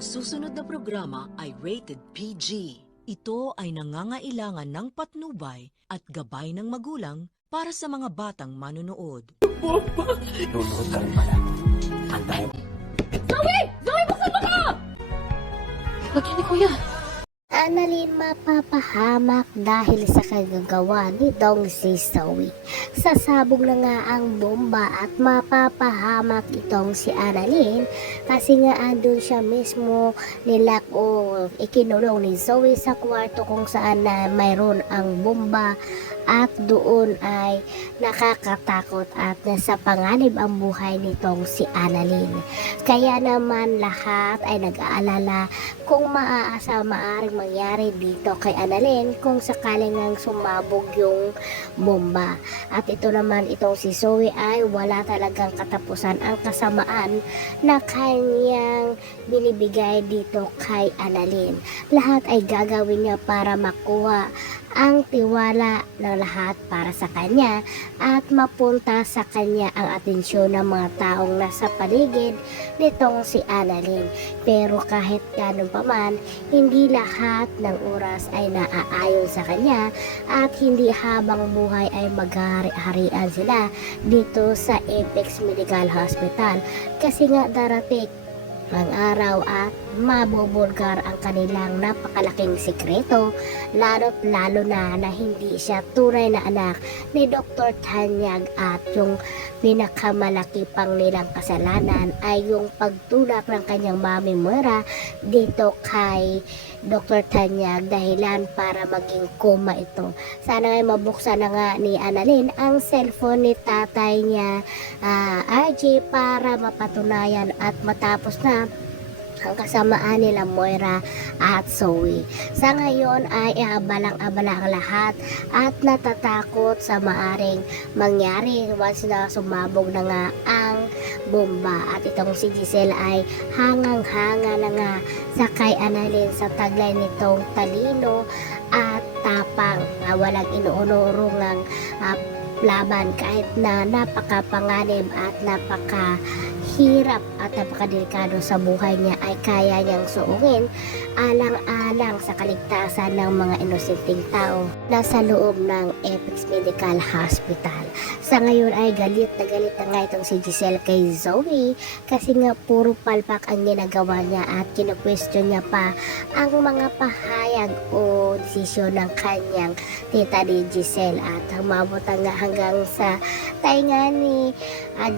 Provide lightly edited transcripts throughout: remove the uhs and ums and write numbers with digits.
Ang susunod na programa ay rated PG. Ito ay nangangailangan ng patnubay at gabay ng magulang para sa mga batang manonood. Luluhod ka rin pala. Antayin. Zoe! Zoe, buksan mo ka! Lagyan ni Kuya. Annalyn mapapahamak dahil sa kagagawa ni Dong si Zoe. Sasabog na nga ang bomba at mapapahamak itong si Annalyn kasi nga andun siya mismo nilak o ikinulong ni Zoe sa kwarto kung saan na mayroon ang bomba at doon ay nakakatakot at nasa panganib ang buhay nitong si Annalyn. Kaya naman lahat ay nag-aalala kung maaring mangyari dito kay Annalyn kung sakaling ngang sumabog yung bomba. At ito naman itong si Zoe ay wala talagang katapusan ang kasamaan na kanyang binibigay dito kay Annalyn. Lahat ay gagawin niya para makuha ang tiwala ng lahat para sa kanya at mapunta sa kanya ang atensyon ng mga taong nasa paligid nitong si Annalyn. Pero kahit ganun pa man, hindi lahat ng oras ay naaayon sa kanya at hindi habang buhay ay maghari-harian sila dito sa Apex Medical Hospital kasi nga darating ang araw at mabubulgar ang kanilang napakalaking sekreto, lalo na hindi siya tunay na anak ni Dr. Tanyag at yung pinakamalaki pang nilang kasalanan ay yung pagtulak ng kanyang mami Moira dito kay Dr. Tanyag dahilan para maging koma ito. Sana ay mabuksan na nga ni Annalyn ang cellphone ni tatay niya RJ para mapatunayan at matapos na ang kasamaan nila Moira at Zoe. Sa ngayon ay abalang-abala ang lahat at natatakot sa maaring mangyari once na sumabog na nga ang bomba. At itong si Giselle ay hangang-hanga na nga sa kay Annalyn sa taglay nitong talino at tapang na walang inuunurungang laban kahit na napakapanganib at napakahirap at napakadelikado sa buhay niya ay kaya niyang suungin alang-alang sa kaligtasan ng mga inosenteng tao na sa loob ng Apex Medical Hospital. Sa ngayon ay galit na nga itong si Giselle kay Zoe kasi nga puro palpak ang ginagawa niya at kinu-question niya pa ang mga pahayag o desisyon ng kanyang tita ni Giselle at humabot nga hanggang sa tainga ni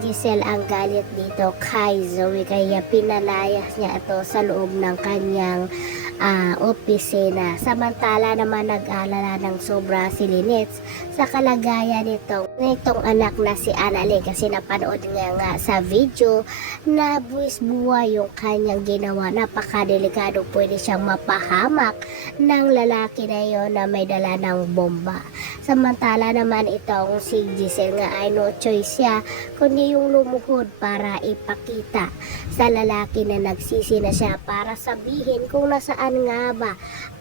Giselle ang galit dito kay Zoe kaya pinalayas niya ito sa loob ng kanyang opisina. Samantala naman nag-alala ng sobra si Lynette sa kalagayan nitong anak na si Annalyn kasi napanood niya nga sa video na buwis-buwa yung kanyang ginawa. Napakadelikado, pwede siyang mapahamak ng lalaki na yon na may dala ng bomba. Samantala naman itong si Giselle nga ay no choice siya kundi yung lumuhod para ipakita sa lalaki na nagsisi na siya para sabihin kung nasaan nga ba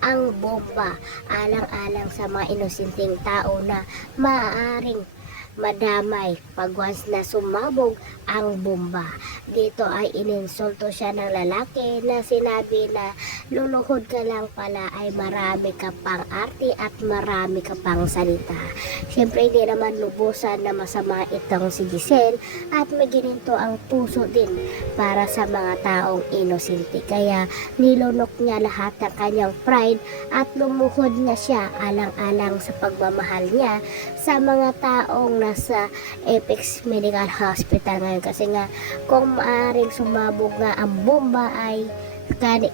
ang bomba alang-alang sa mga inosenteng tao na maaaring madamay pag once na sumabog ang bomba. Dito ay ininsulto siya ng lalaki na sinabi na luluhod ka lang pala ay marami ka pang arte at marami ka pang salita. Siyempre hindi naman lubusan na masama itong si Giselle at may gininto ang puso din para sa mga taong inosente. Kaya nilunok niya lahat ng kanyang pride at lumuhod na siya alang-alang sa pagmamahal niya sa mga taong nasa Apex Medical Hospital ngayon kasi nga kung maaring sumabog nga ang bomba ay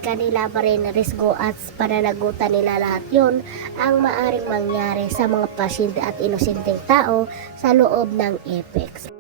kanila pa rin risgo at pananagutan nila lahat yun ang maaring mangyari sa mga pasyente at inosenteng tao sa loob ng Apex.